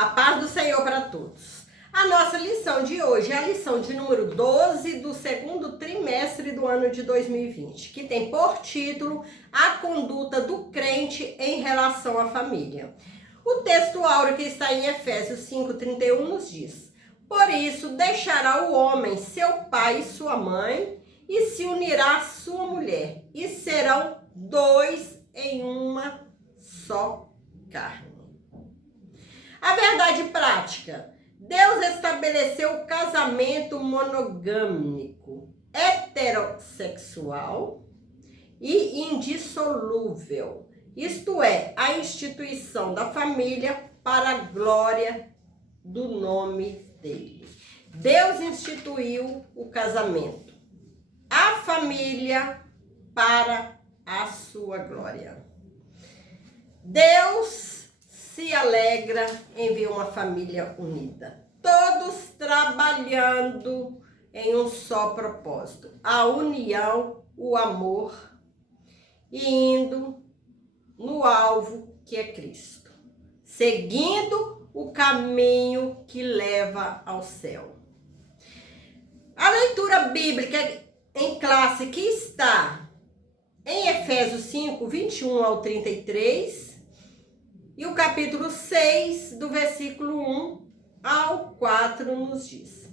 A paz do Senhor para todos. A nossa lição de hoje é a lição de número 12 do segundo trimestre do ano de 2020, que tem por título A Conduta do Crente em Relação à Família. O texto áureo que está em Efésios 5:31 nos diz: Por isso deixará o homem seu pai e sua mãe, e se unirá à sua mulher, e serão dois em uma só carne. A verdade prática: Deus estabeleceu o casamento monogâmico, heterossexual e indissolúvel, isto é, a instituição da família para a glória do nome dele. Deus instituiu o casamento, a família para a sua glória. Deus se alegra em ver uma família unida, todos trabalhando em um só propósito, a união, o amor, e indo no alvo que é Cristo, seguindo o caminho que leva ao céu. A leitura bíblica em classe que está em Efésios 5:21-33, e o capítulo 6, do versículo 1 ao 4, nos diz: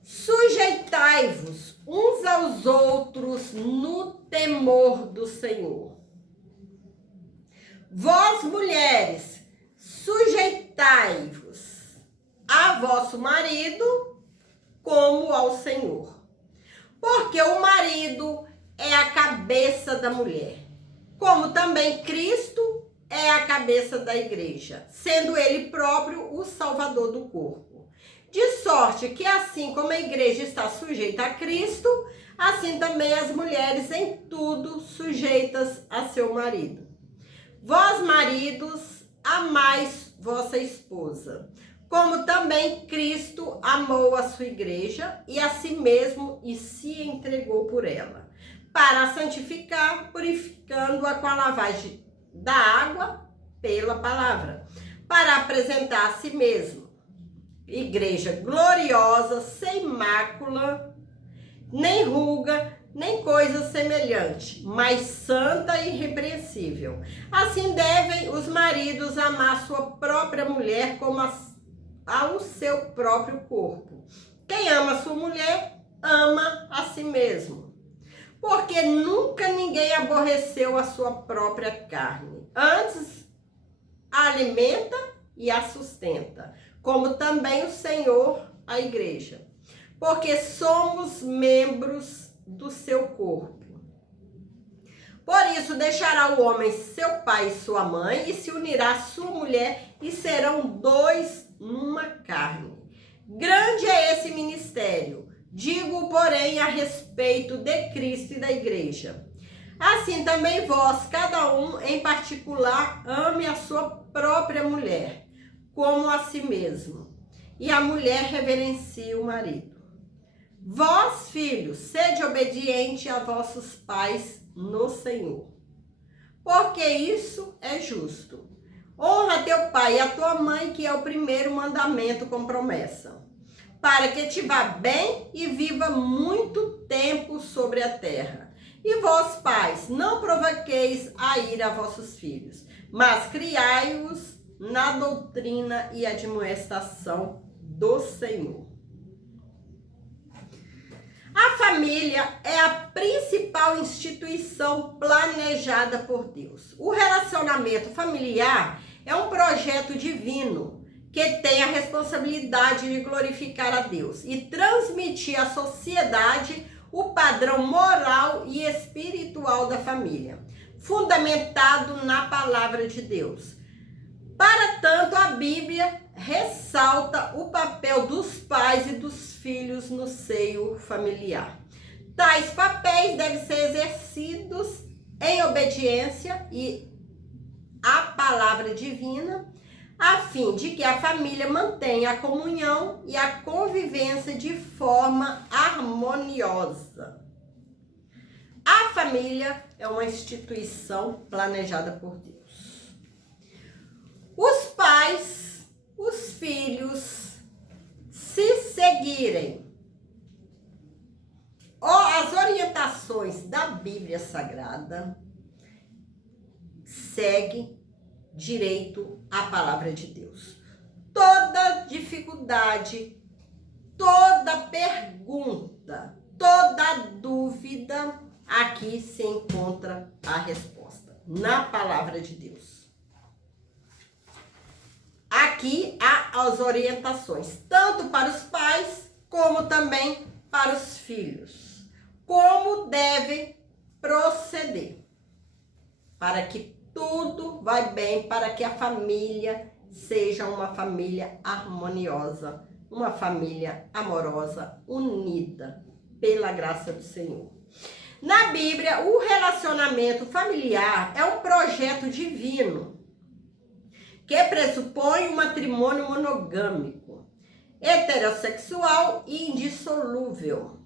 Sujeitai-vos uns aos outros no temor do Senhor. Vós, mulheres, sujeitai-vos a vosso marido como ao Senhor. Porque o marido é a cabeça da mulher, como também Cristo é a cabeça da igreja, sendo ele próprio o salvador do corpo. De sorte que assim como a igreja está sujeita a Cristo, assim também as mulheres em tudo sujeitas a seu marido. Vós, maridos, amais vossa esposa, como também Cristo amou a sua igreja e a si mesmo e se entregou por ela, para a santificar, purificando-a com a lavagem da água pela palavra, para apresentar a si mesmo igreja gloriosa, sem mácula, nem ruga, nem coisa semelhante, mas santa e irrepreensível. Assim devem os maridos amar sua própria mulher como ao seu próprio corpo. Quem ama sua mulher, ama a si mesmo. Porque nunca ninguém aborreceu a sua própria carne. Antes, a alimenta e a sustenta, como também o Senhor a igreja. Porque somos membros do seu corpo. Por isso, deixará o homem seu pai e sua mãe, e se unirá à sua mulher, e serão dois numa carne. Grande é esse ministério. Digo, porém, a respeito de Cristo e da igreja. Assim também vós, cada um em particular, ame a sua própria mulher, como a si mesmo. E a mulher reverencie o marido. Vós, filhos, sede obediente a vossos pais no Senhor, porque isso é justo. Honra teu pai e a tua mãe, que é o primeiro mandamento com promessa, para que te vá bem e viva muito tempo sobre a terra. E vós, pais, não provoqueis a ira a vossos filhos, mas criai-os na doutrina e admoestação do Senhor. A família é a principal instituição planejada por Deus. O relacionamento familiar é um projeto divino que tem a responsabilidade de glorificar a Deus e transmitir à sociedade o padrão moral e espiritual da família, fundamentado na palavra de Deus. Para tanto, a Bíblia ressalta o papel dos pais e dos filhos no seio familiar. Tais papéis devem ser exercidos em obediência à palavra divina, a fim de que a família mantenha a comunhão e a convivência de forma harmoniosa. A família é uma instituição planejada por Deus. Os pais, os filhos seguirem as orientações da Bíblia Sagrada, segue direito à palavra de Deus. Toda dificuldade, toda pergunta, toda dúvida, aqui se encontra a resposta, na palavra de Deus. Aqui há as orientações, tanto para os pais, como também para os filhos. Como devem proceder, para que tudo vai bem, para que a família seja uma família harmoniosa, uma família amorosa, unida pela graça do Senhor. Na Bíblia, o relacionamento familiar é um projeto divino que pressupõe um matrimônio monogâmico, heterossexual e indissolúvel.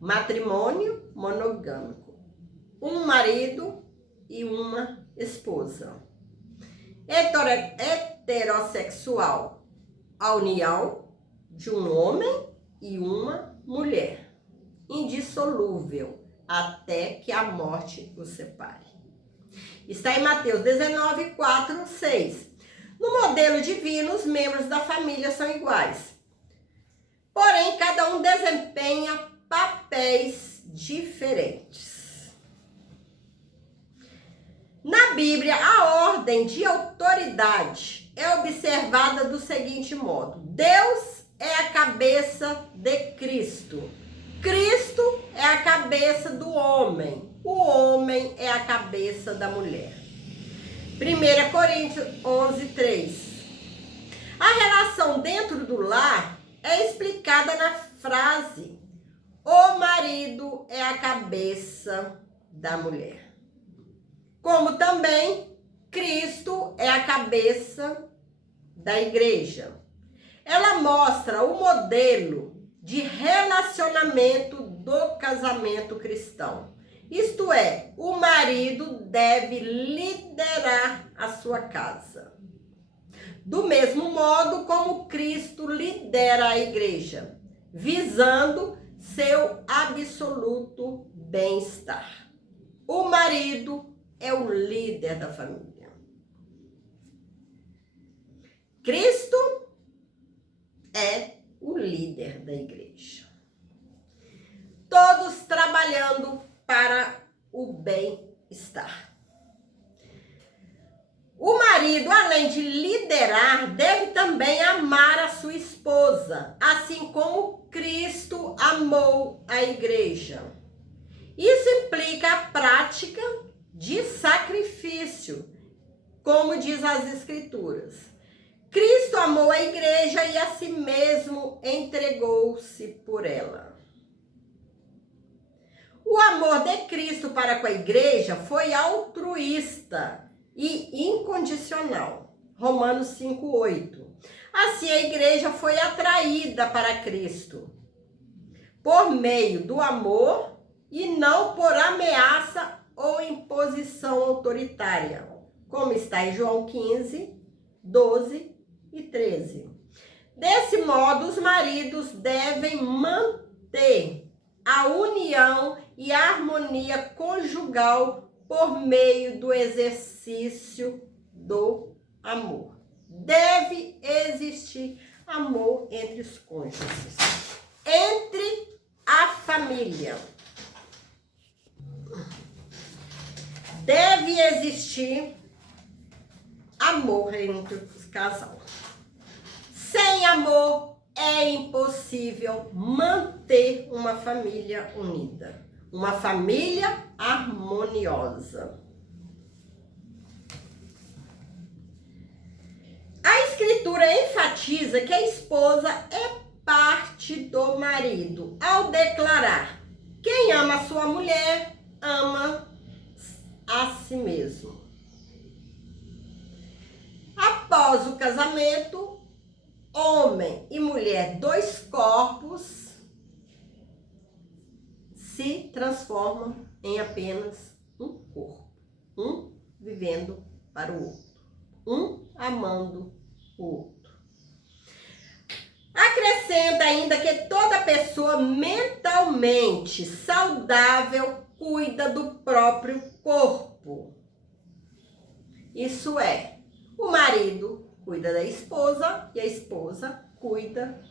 Matrimônio monogâmico. Um marido e uma esposa. Heterossexual. A união de um homem e uma mulher. Indissolúvel, até que a morte os separe. Está em Mateus 19, 4, 6. No modelo divino, os membros da família são iguais. Porém, cada um desempenha papéis diferentes. Na Bíblia, a ordem de autoridade é observada do seguinte modo: Deus é a cabeça de Cristo. Cristo é a cabeça do homem. O homem é a cabeça da mulher. 1 Coríntios 11, 3. A relação dentro do lar é explicada na frase: o marido é a cabeça da mulher. Como também Cristo é a cabeça da igreja. Ela mostra o modelo de relacionamento do casamento cristão. Isto é, o marido deve liderar a sua casa. Do mesmo modo como Cristo lidera a igreja, visando seu absoluto bem-estar. O marido é o líder da família. Cristo é o líder da igreja. Todos trabalhando para o bem-estar. O marido, além de liderar, deve também amar a sua esposa, assim como Cristo amou a igreja. Isso implica a prática de sacrifício, como diz as Escrituras. Cristo amou a igreja e a si mesmo entregou-se por ela. O amor de Cristo para com a igreja foi altruísta e incondicional. Romanos 5:8. Assim, a igreja foi atraída para Cristo por meio do amor e não por ameaça ou imposição autoritária, como está em João 15, 12 e 13. Desse modo, os maridos devem manter a união e a harmonia conjugal por meio do exercício do amor. Deve existir amor entre os cônjuges, entre a família. Deve existir amor entre os casais. Sem amor é impossível manter uma família unida, uma família harmoniosa. A Escritura enfatiza que a esposa é parte do marido, ao declarar: quem ama a sua mulher, ama a si mesmo. Após o casamento, homem e mulher, dois corpos, se transformam em apenas um corpo, um vivendo para o outro, um amando o outro. Acrescenta ainda que toda pessoa mentalmente saudável cuida do próprio corpo. Isso é, o marido cuida da esposa e a esposa cuida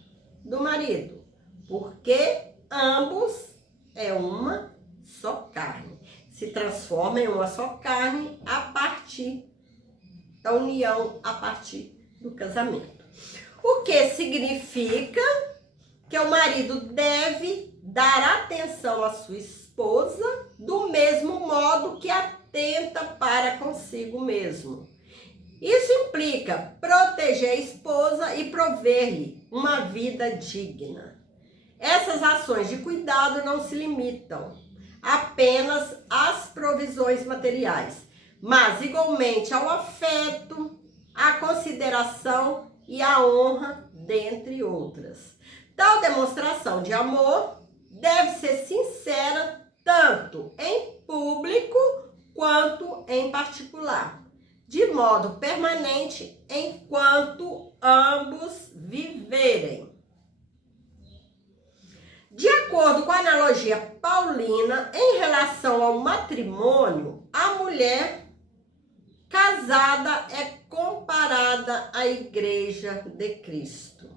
do marido, porque ambos é uma só carne. Se transforma em uma só carne a partir da união, a partir do casamento. O que significa que o marido deve dar atenção à sua esposa do mesmo modo que atenta para consigo mesmo. Isso implica proteger a esposa e prover-lhe uma vida digna. Essas ações de cuidado não se limitam apenas às provisões materiais, mas igualmente ao afeto, à consideração e à honra, dentre outras. Tal demonstração de amor deve ser sincera tanto em público quanto em particular, de modo permanente enquanto ambos viverem. De acordo com a analogia paulina, em relação ao matrimônio, a mulher casada é comparada à Igreja de Cristo.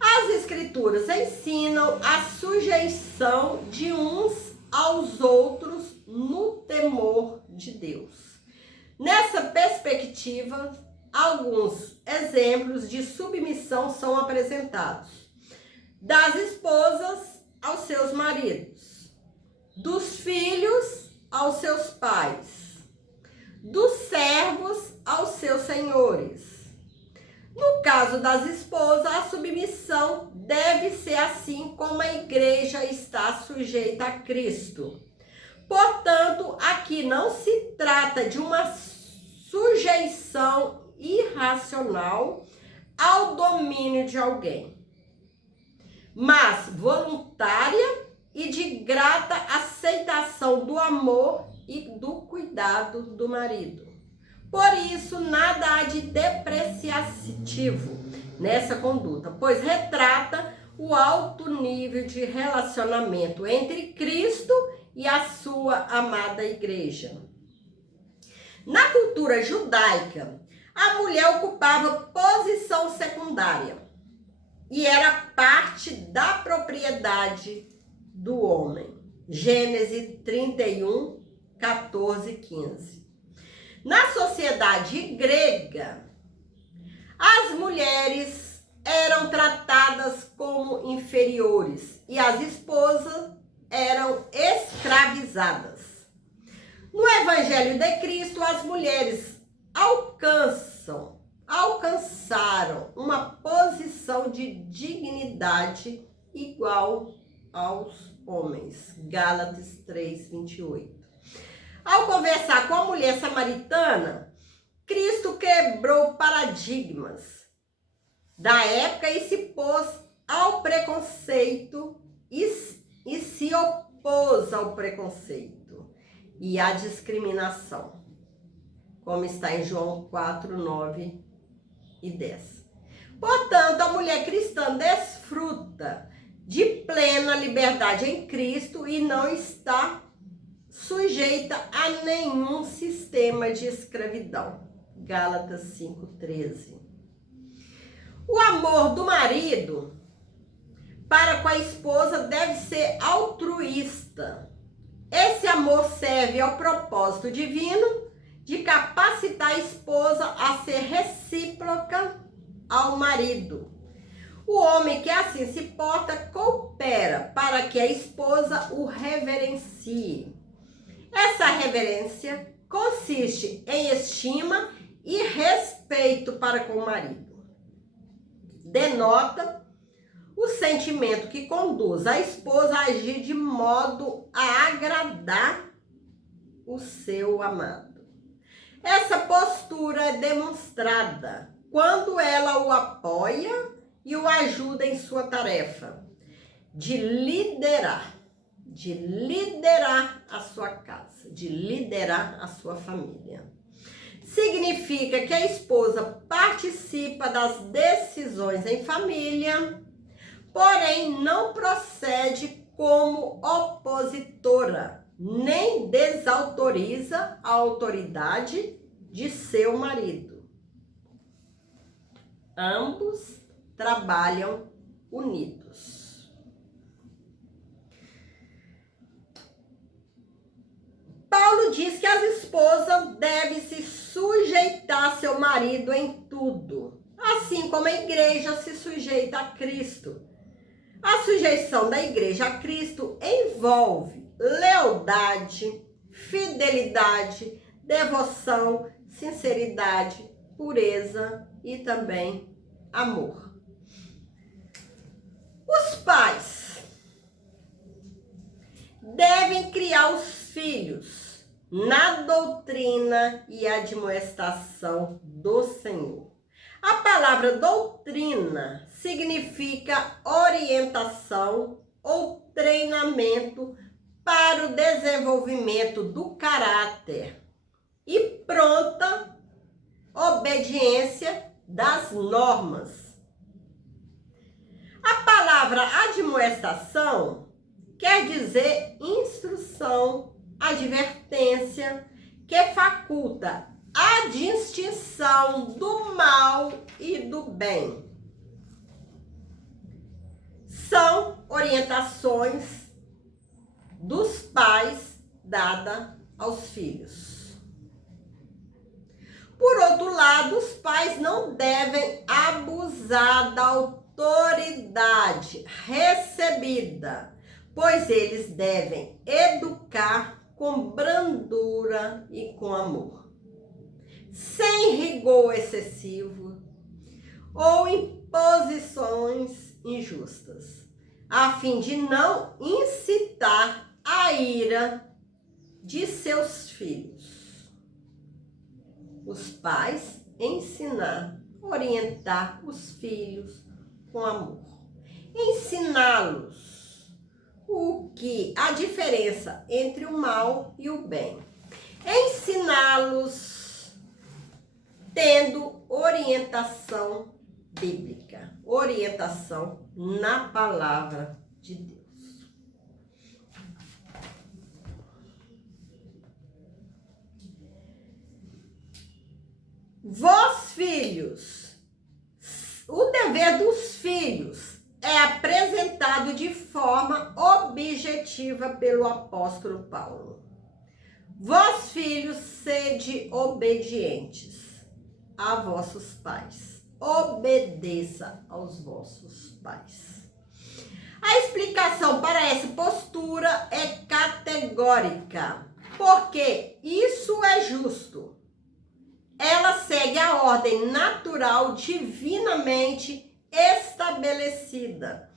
As Escrituras ensinam a sujeição de uns aos outros no temor de Deus. Nessa perspectiva, alguns exemplos de submissão são apresentados: das esposas aos seus maridos, dos filhos aos seus pais, dos servos aos seus senhores. No caso das esposas, a submissão deve ser assim como a igreja está sujeita a Cristo. Portanto, aqui não se trata de uma sujeição irracional ao domínio de alguém, mas voluntária e de grata aceitação do amor e do cuidado do marido. Por isso, nada há de depreciativo nessa conduta, pois retrata o alto nível de relacionamento entre Cristo e a sua amada igreja. Na cultura judaica, a mulher ocupava posição secundária e era parte da propriedade do homem. Gênesis 31, 14 e 15. Na sociedade grega, as mulheres eram tratadas como inferiores e as esposas eram escravizadas. No Evangelho de Cristo, as mulheres alcançaram uma posição de dignidade igual aos homens. Gálatas 3, 28. Ao conversar com a mulher samaritana, Cristo quebrou paradigmas da época e se pôs ao preconceito e se opôs ao preconceito e à discriminação, como está em João 4, 9 e 10. Portanto, a mulher cristã desfruta de plena liberdade em Cristo e não está sujeita a nenhum sistema de escravidão. Gálatas 5:13. O amor do marido para com a esposa deve ser altruísta. Esse amor serve ao propósito divino de capacitar a esposa a ser recíproca ao marido. O homem que assim se porta coopera para que a esposa o reverencie. Essa reverência consiste em estima e respeito para com o marido. Denota o sentimento que conduz a esposa a agir de modo a agradar o seu amado. Essa postura é demonstrada quando ela o apoia e o ajuda em sua tarefa de liderar a sua casa, de liderar a sua família. significa que a esposa participa das decisões em família, porém não procede como opositora, nem desautoriza a autoridade de seu marido. Ambos trabalham unidos. Paulo diz que as esposas devem se sujeitar a seu marido em tudo, assim como a igreja se sujeita a Cristo. A sujeição da igreja a Cristo envolve lealdade, fidelidade, devoção, sinceridade, pureza e também amor. Os pais devem criar os filhos na doutrina e admoestação do Senhor. A palavra doutrina significa orientação ou treinamento para o desenvolvimento do caráter e pronta obediência das normas. A palavra admoestação quer dizer instrução, advertência, que faculta a distinção do mal e do bem. São orientações dos pais dadas aos filhos. Por outro lado, os pais não devem abusar da autoridade recebida, pois eles devem educar com brandura e com amor, sem rigor excessivo ou imposições injustas, a fim de não incitar a ira de seus filhos. Os pais ensinar, orientar os filhos com amor, ensiná-los a diferença entre o mal e o bem, ensiná-los tendo orientação bíblica, orientação na palavra de Deus. Vós, filhos, o dever dos filhos é apresentado de forma objetiva pelo apóstolo Paulo. Vós, filhos, sede obedientes a vossos pais. Obedeça aos vossos pais. A explicação para essa postura é categórica, porque isso é justo. Ela segue a ordem natural divinamente estabelecida,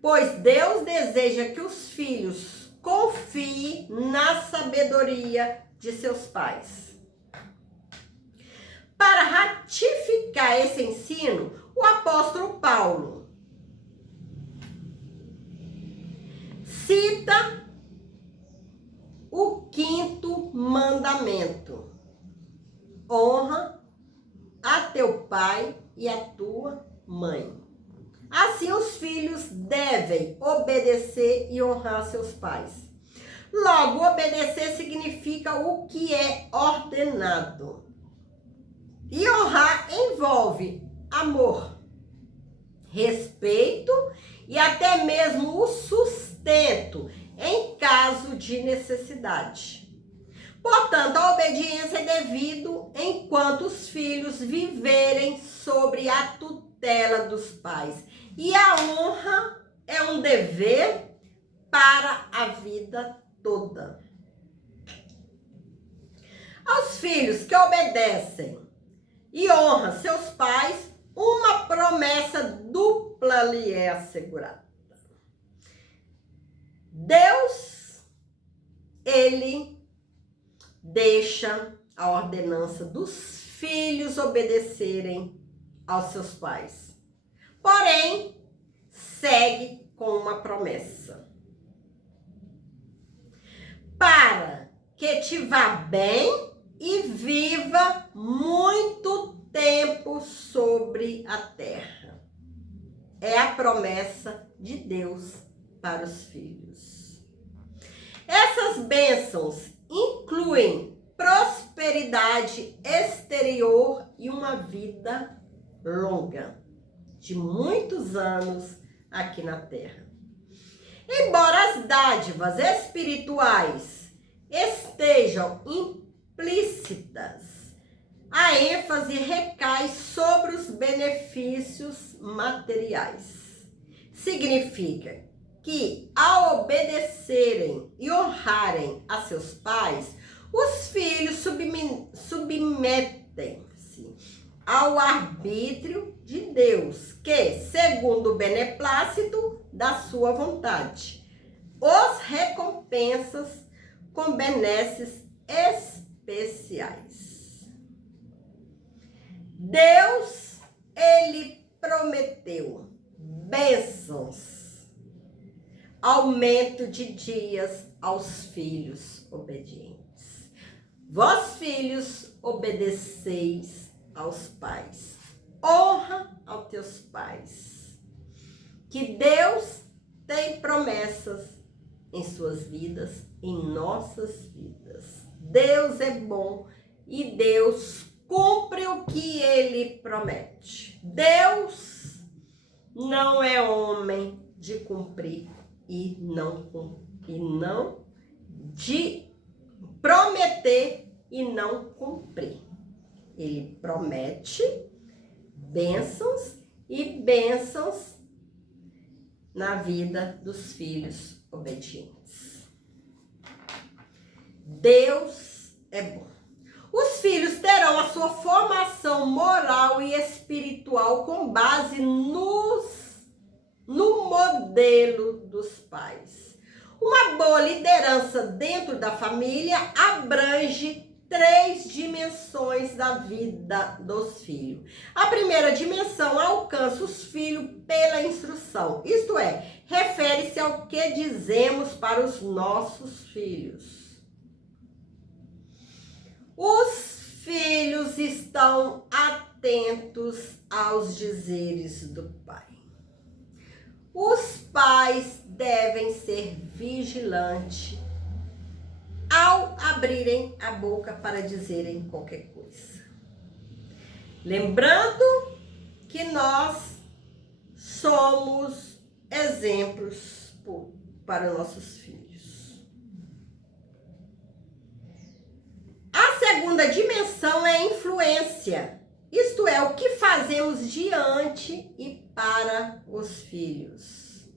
pois Deus deseja que os filhos confiem na sabedoria de seus pais. Para ratificar esse ensino, o apóstolo Paulo cita o 5º mandamento: honra a teu pai e a tua mãe. Assim, os filhos devem obedecer e honrar seus pais. Logo, obedecer significa o que é ordenado. E honrar envolve amor, respeito e até mesmo o sustento em caso de necessidade. Portanto, a obediência é devido enquanto os filhos viverem sobre a tutela dos pais. E a honra é um dever para a vida toda. Aos filhos que obedecem e honram seus pais, uma promessa dupla lhe é assegurada. Deus, ele deixa a ordenança dos filhos obedecerem aos seus pais. Porém, segue com uma promessa: para que te vá bem e viva muito tempo sobre a terra. É a promessa de Deus para os filhos. Essas bênçãos incluem prosperidade exterior e uma vida longa, de muitos anos aqui na terra. Embora as dádivas espirituais estejam implícitas, a ênfase recai sobre os benefícios materiais. Significa que, ao obedecerem e honrarem a seus pais, os filhos submetem-se ao arbítrio de Deus, que, segundo o beneplácito da sua vontade, os recompensas com benesses especiais. Deus, ele prometeu bênçãos, aumento de dias aos filhos obedientes. Vós, filhos, obedeceis aos pais. Honra aos teus pais. Que Deus tem promessas em suas vidas, em nossas vidas. Deus é bom e Deus cumpre o que Ele promete. Deus não é homem de cumprir e não de prometer e não cumprir. Ele promete bênçãos e bênçãos na vida dos filhos obedientes. Deus é bom. Os filhos terão a sua formação moral e espiritual com base no modelo dos pais. Uma boa liderança dentro da família abrange 3 dimensões da vida dos filhos. A primeira dimensão alcança os filhos pela instrução, isto é, refere-se ao que dizemos para os nossos filhos. Os filhos estão atentos aos dizeres do pai. Os pais devem ser vigilantes ao abrirem a boca para dizerem qualquer coisa. Lembrando que nós somos exemplos para nossos filhos. A segunda dimensão é a influência, isto é, o que fazemos diante e para os filhos.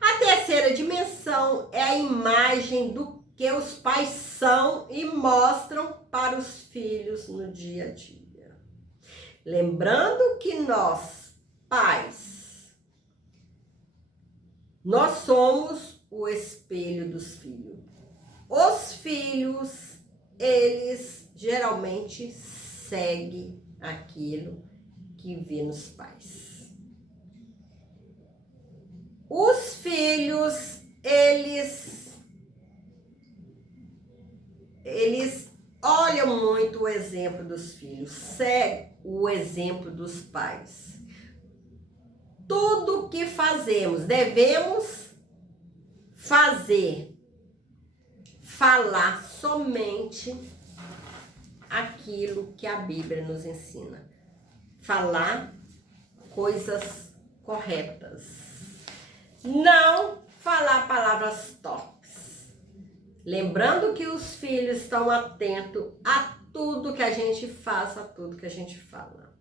A terceira dimensão é a imagem do que os pais são e mostram para os filhos no dia a dia. Lembrando que nós, pais, nós somos o espelho dos filhos. Os filhos, eles geralmente seguem aquilo que vê nos pais. Os filhos, eles olham muito o exemplo dos filhos, seguem o exemplo dos pais. Tudo que fazemos, devemos falar somente aquilo que a Bíblia nos ensina. Falar coisas corretas. Não falar palavras torpes. Lembrando que os filhos estão atentos a tudo que a gente faz, a tudo que a gente fala.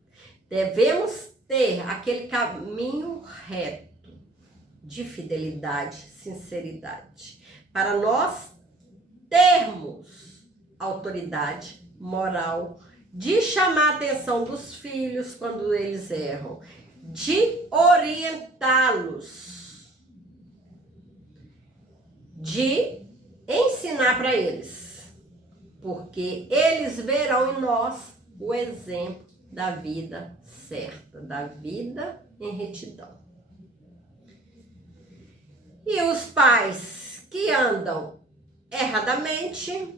Devemos ter aquele caminho reto de fidelidade, sinceridade, para nós termos autoridade moral, de chamar a atenção dos filhos quando eles erram, de orientá-los, de ensinar para eles, porque eles verão em nós o exemplo da vida certa, da vida em retidão. E os pais que andam erradamente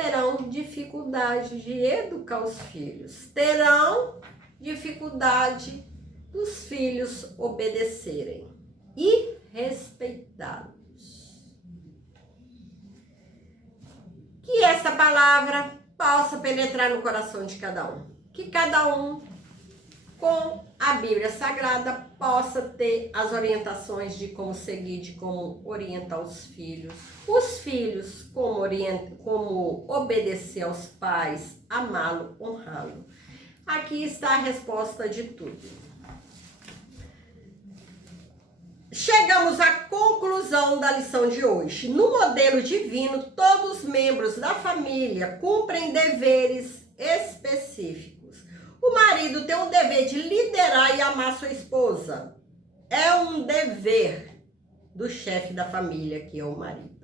terão dificuldade de educar os filhos, terão dificuldade dos filhos obedecerem e respeitá-los. Que essa palavra possa penetrar no coração de cada um. Que cada um, com a Bíblia Sagrada, possa ter as orientações de como seguir, de como orientar os filhos. Os filhos, como obedecer aos pais, amá-lo, honrá-lo. Aqui está a resposta de tudo. Chegamos à conclusão da lição de hoje. No modelo divino, todos os membros da família cumprem deveres específicos. O marido tem o dever de liderar e amar sua esposa. É um dever do chefe da família, que é o marido.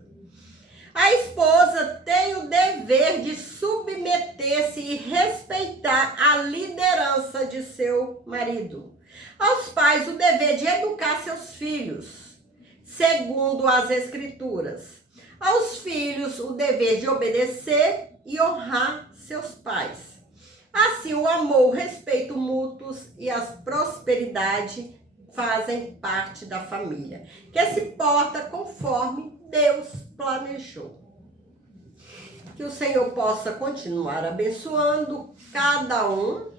A esposa tem o dever de submeter-se e respeitar a liderança de seu marido. Aos pais, o dever de educar seus filhos, segundo as Escrituras. Aos filhos, o dever de obedecer e honrar seus pais. Assim, o amor, o respeito mútuos e a prosperidade fazem parte da família, que se porta conforme Deus planejou. Que o Senhor possa continuar abençoando cada um,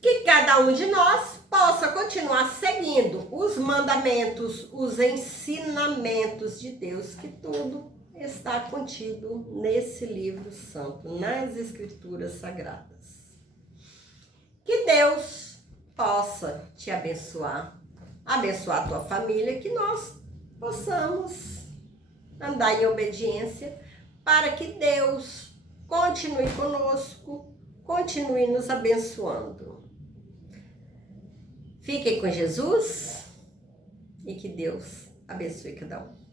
que cada um de nós possa continuar seguindo os mandamentos, os ensinamentos de Deus, que tudo está contido nesse livro santo, nas Escrituras Sagradas. Que Deus possa te abençoar, abençoar a tua família, que nós possamos andar em obediência para que Deus continue conosco, continue nos abençoando. Fiquem com Jesus e que Deus abençoe cada um.